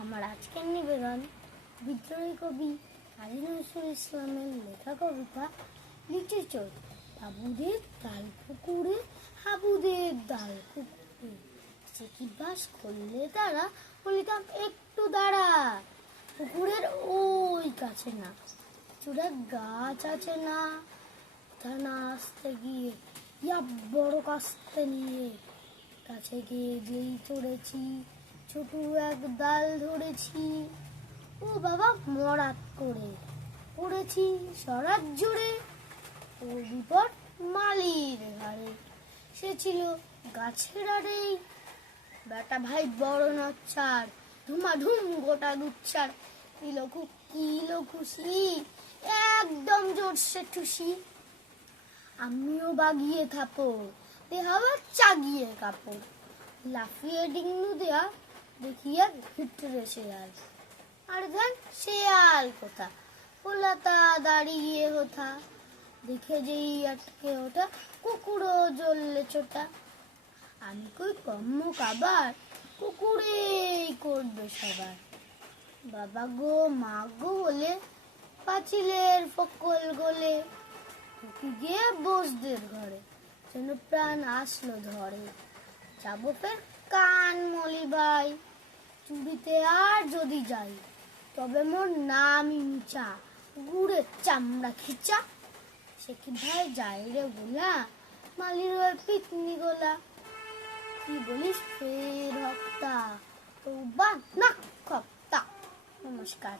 আমার আজকের নিবেদন বিদ্রোহী কবি কাজী নজরুল ইসলামের লেখা কবিতা লিচুচোর। বাবুদের ডাল পুকুরে, হাবুদের ডাল পুকুরে, সে কি বাস করলে তারা, বলিতাম একটু দাঁড়া, পুকুরের ওই কাছে না, চূড়া গাছ আছে না, ধানা আসতে গিয়ে ইয়া বড় কাস্তে নিয়ে, কাছে গিয়ে যেই চড়েছি ছোট এক ডাল ধরেছি, ও বাবা মরাত করে পড়েছি সরাত জুড়ে, ও বিপদ মালির ঘাড়ে, সে ছিল গাছের আড়েই, বেটা ভাই বড় নচ্ছার, ধুমাধুম গোটা দুচ্ছার, কিলো খুশি একদম জোরসে ঠুসি, আমিও বাগিয়ে থাপড় দেহাবার চাগিয়ে কাপড়, লাফিয়ে ডিঙ্গু দেয়া দেখিয়া ভিতরে শেয়াল, আর ধ্যান শেয়াল কোথা, পোলাতা দাঁড়িয়ে হোথা, দেখে যেই আটকে ওঠা কুকুরও জ্বললে ছোটা, আমি কই কম্ম কাবার, কুকুরেই করবে সবার, বাবা গো মা গো বলে পাঁচিলের ফকল গলে, গিয়ে বসদের ঘরে যেন প্রাণ আসলো ধরে, যাবো ফের কান মলি ভাই, চুরিতে আর যদি যাই, তবে মোর নামই মিচা, গুড়ের চামড়া খিচা, সে কি ভাই যাই রে গোলা, মালির ওই পিতনি গোলা, কি বলিস ফের হপ্তা, তো বা না খপ্তা। নমস্কার।